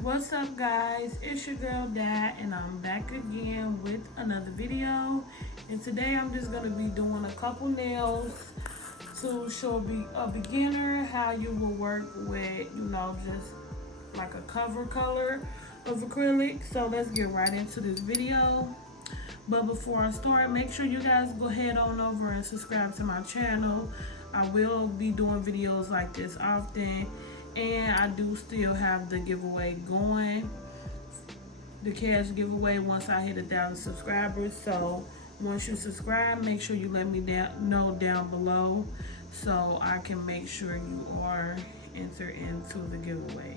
What's up, guys? It's your girl Dad, and I'm back again with another video. And today I'm just gonna be doing a couple nails to show a beginner how you will work with, just like a cover color of acrylic. So let's get right into this video. But before I start, make sure you guys go ahead on over and subscribe to my channel. I will be doing videos like this often, and I do still have the giveaway going, the cash giveaway once I hit 1,000 subscribers. So once you subscribe, make sure you let me know down below so I can make sure you are entered into the giveaway.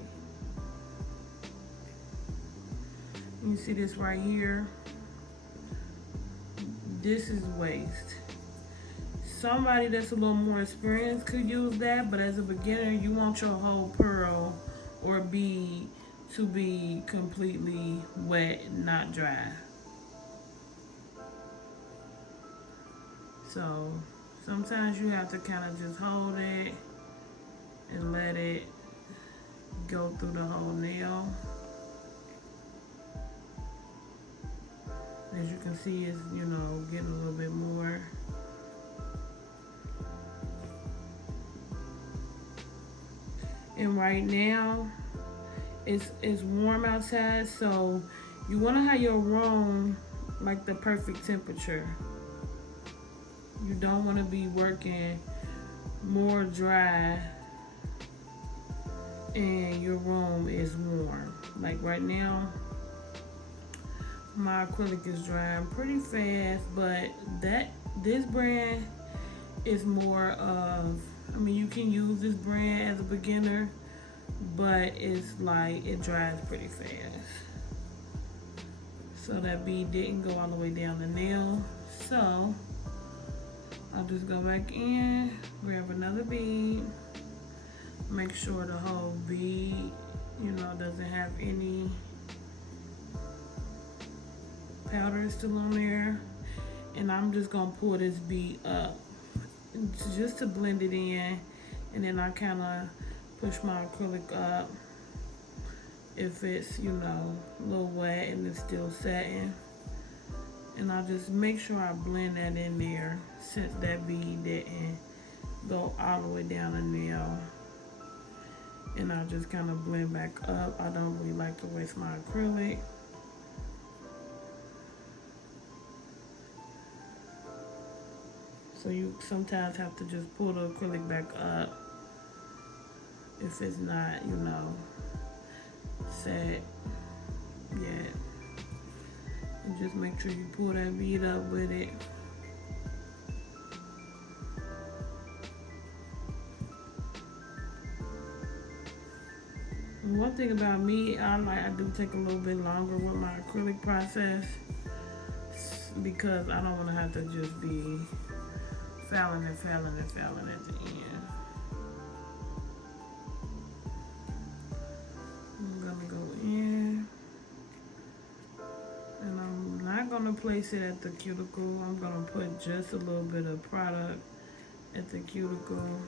You see this right here? This is waste. Somebody that's a little more experienced could use that, but as a beginner, you want your whole pearl or bead to be completely wet, not dry. So sometimes you have to kind of just hold it and let it go through the whole nail. As you can see, it's, getting a little bit more. And right now, it's warm outside, so you want to have your room like the perfect temperature. You don't want to be working more dry and your room is warm. Like right now, my acrylic is drying pretty fast, but this brand is more of, you can use this brand as a beginner, but it's like it dries pretty fast. So that bead didn't go all the way down the nail. So I'll just go back in, grab another bead, make sure the whole bead, doesn't have any powder still on there. And I'm just gonna pull this bead up just to blend it in, and then I kind of push my acrylic up if it's a little wet and it's still setting, and I'll just make sure I blend that in there since that bead didn't go all the way down the nail. And I'll just kind of blend back up. I don't really like to waste my acrylic. So you sometimes have to just pull the acrylic back up if it's not, set yet. And just make sure you pull that bead up with it. And one thing about me, I do take a little bit longer with my acrylic process because I don't want to have to just be fouling at the end. I'm gonna go in, and I'm not gonna place it at the cuticle. I'm gonna put just a little bit of product at the cuticle.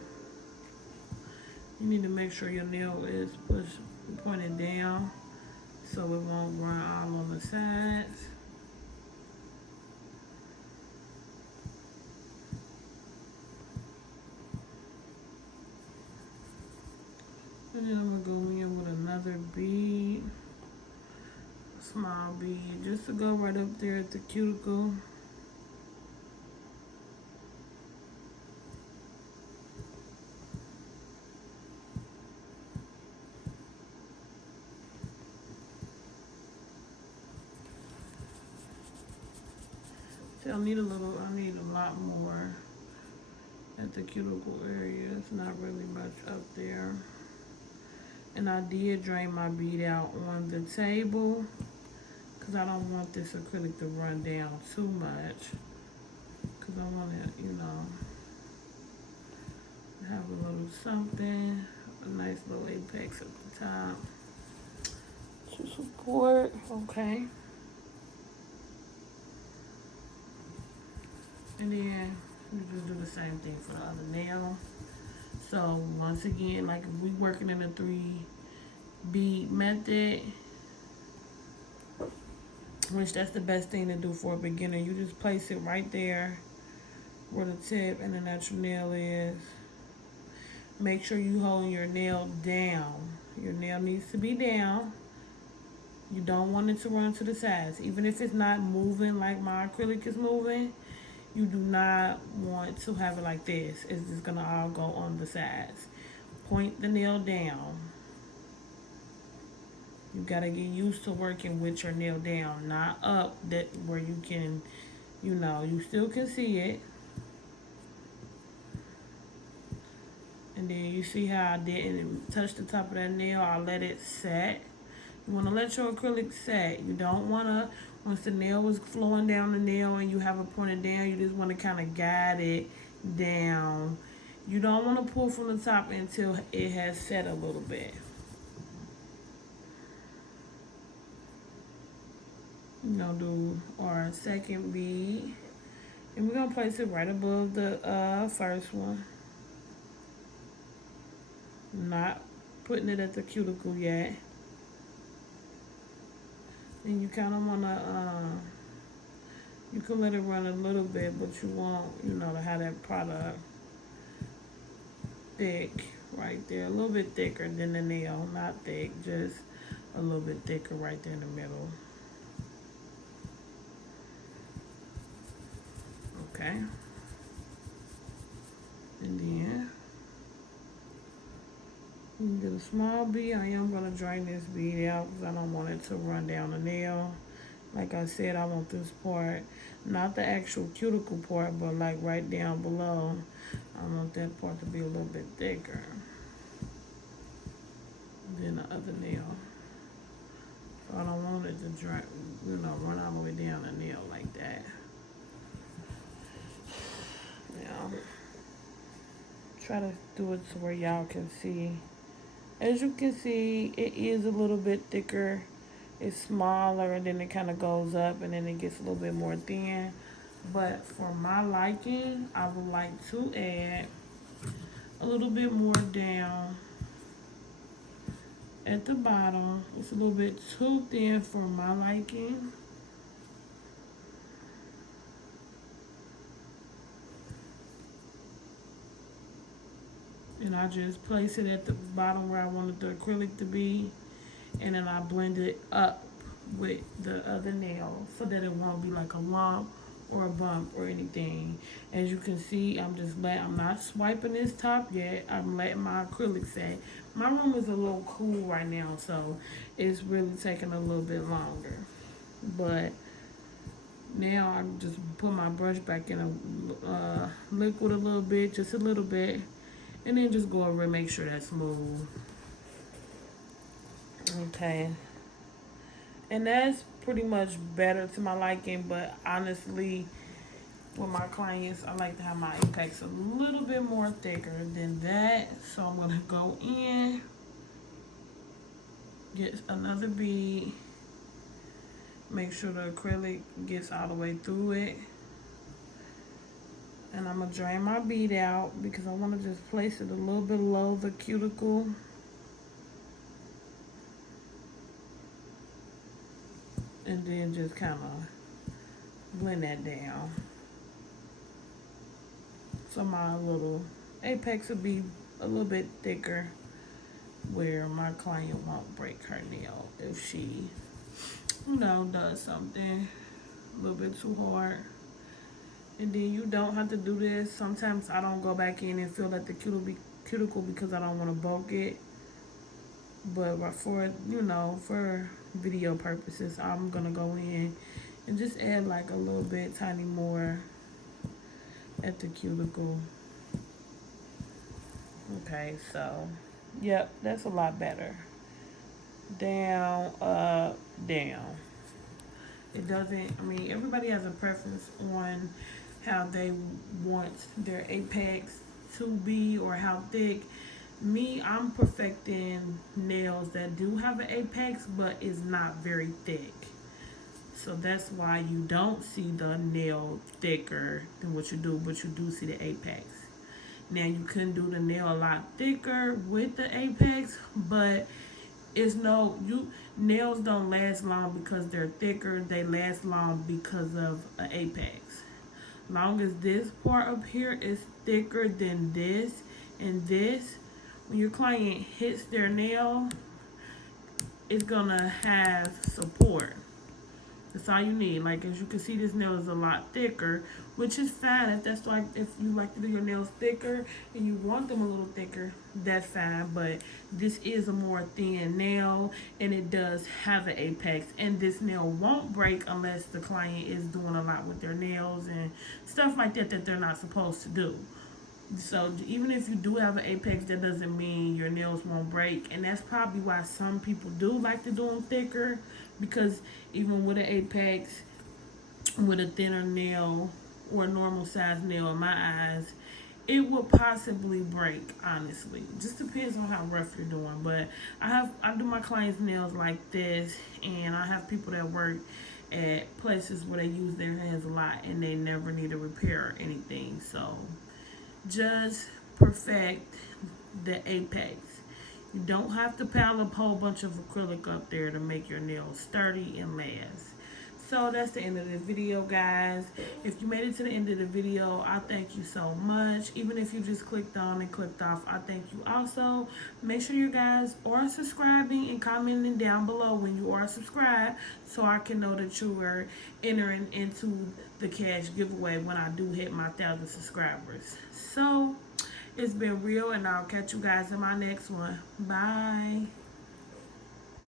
You need to make sure your nail is pointed down so it won't run all on the sides. And then I'm gonna go in with another bead, a small bead, just to go right up there at the cuticle. See, I need a lot more at the cuticle area. It's not really much up there. And I did drain my bead out on the table because I don't want this acrylic to run down too much, because I want to, have a little something, a nice little apex at the top to support. Okay. And then we just do the same thing for the other nail. So once again, like if we working in a bead method, which that's the best thing to do for a beginner. You just place it right there where the tip and the natural nail is. Make sure you hold your nail down. Your nail needs to be down. You don't want it to run to the sides. Even if it's not moving like my acrylic is moving, you do not want to have it like this. It's just gonna all go on the sides. Point the nail down. You gotta get used to working with your nail down, not up, that where you can, you still can see it. And then you see how I didn't touch the top of that nail. I let it set. You want to let your acrylic set. You don't want to, once the nail was flowing down the nail and you have it pointed down, you just want to kind of guide it down. You don't want to pull from the top until it has set a little bit. Do our second bead. And we're going to place it right above the first one. Not putting it at the cuticle yet. And you kind of want to, you can let it run a little bit, but you want, to have that product thick right there. A little bit thicker than the nail. Not thick, just a little bit thicker right there in the middle. Okay. And then you can get a small bead. I am going to drain this bead out because I don't want it to run down the nail. Like I said, I want this part, not the actual cuticle part, but like right down below. I want that part to be a little bit thicker than the other nail. So I don't want it to dry, run all the way down the nail like that. Now, try to do it to where y'all can see. As you can see, it is a little bit thicker. It's smaller, and then it kind of goes up, and then it gets a little bit more thin. But for my liking, I would like to add a little bit more down at the bottom. It's a little bit too thin for my liking. And I just place it at the bottom where I wanted the acrylic to be. And then I blend it up with the other nail so that it won't be like a lump or a bump or anything. As you can see, I'm not swiping this top yet. I'm letting my acrylic set. My room is a little cool right now, so it's really taking a little bit longer. But now I just put my brush back in a liquid a little bit, just a little bit. And then just go over and make sure that's smooth. Okay. And that's pretty much better to my liking, but honestly, with my clients, I like to have my apex a little bit more thicker than that. So I'm gonna go in, get another bead, make sure the acrylic gets all the way through it. And I'm gonna drain my bead out because I wanna just place it a little bit below the cuticle. And then just kind of blend that down. So my little apex will be a little bit thicker where my client won't break her nail if she, does something a little bit too hard. And then you don't have to do this. Sometimes I don't go back in and fill at the cuticle because I don't want to bulk it. But for, for video purposes, I'm going to go in and just add like a little bit, tiny more at the cuticle. Okay, so, yep, that's a lot better. Down, up, down. It doesn't, everybody has a preference on how they want their apex to be or how thick. Me, I'm perfecting nails that do have an apex, but is not very thick. So that's why you don't see the nail thicker than what you do, but you do see the apex. Now, you can do the nail a lot thicker with the apex, but It's no, nails don't last long because they're thicker. They last long because of an apex. Long as this part up here is thicker than this and this, when your client hits their nail, it's gonna have support. That's all you need. Like, as you can see, this nail is a lot thicker, which is fine. If that's like, if you like to do your nails thicker and you want them a little thicker, that's fine. But this is a more thin nail, and it does have an apex. And this nail won't break unless the client is doing a lot with their nails and stuff like that that they're not supposed to do. So even if you do have an apex, that doesn't mean your nails won't break. And that's probably why some people do like to do them thicker, because even with an apex, with a thinner nail or a normal size nail, in my eyes, it will possibly break. Honestly, just depends on how rough you're doing. But I do my clients' nails like this, and I have people that work at places where they use their hands a lot and they never need to repair or anything. So just perfect the apex. You don't have to pile a whole bunch of acrylic up there to make your nails sturdy and last. So that's the end of this video, guys. If you made it to the end of the video, I thank you so much. Even if you just clicked on and clicked off, I thank you also. Make sure you guys are subscribing and commenting down below when you are subscribed, so I can know that you are entering into the cash giveaway when I do hit my 1,000 subscribers. So it's been real, and I'll catch you guys in my next one. Bye.